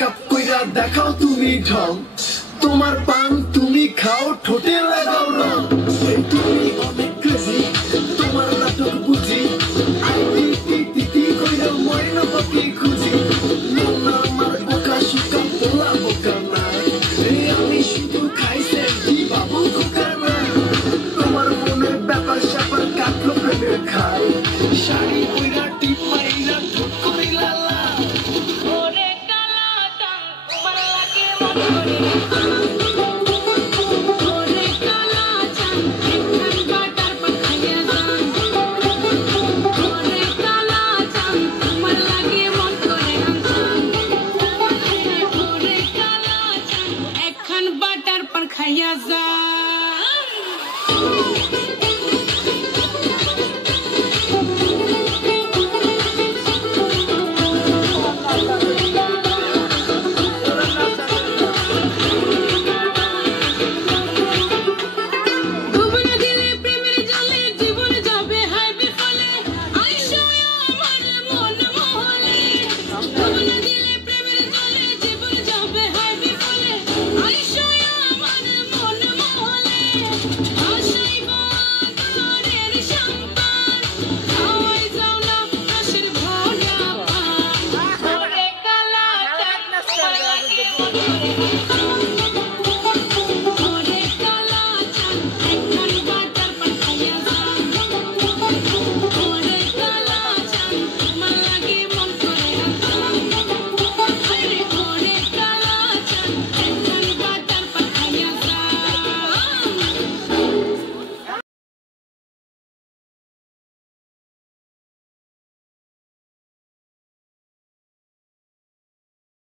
makeup কইরা দেখাও তুমি ঢং তোমার পান তুমি খাও ঠোঁটে লাগাও রং তুমি অনেক ক্রেজি তোমার নাটক বুঝি আইটি কইরা ময়না পাখি খুঁজি মন আমার বোকা শুকা পোলা বোকা না আমি শুধু খাইছে কি বাবু খোকা না তোমার মনের ব্যাপার স্যাপার কাটলো প্রেমের খাই শাড়ি কইরা টিপ মাইরা ঠোঁট কইরা লা ওরে কালা টাং তোমার লাগে মন করে ওরে কালা চান একখান বাটার পাখাইয়া যান ওরে কালা চান তোমার লাগে মন করে আনছান ওরে কালা চান একখান বাটার পাখাইয়া যান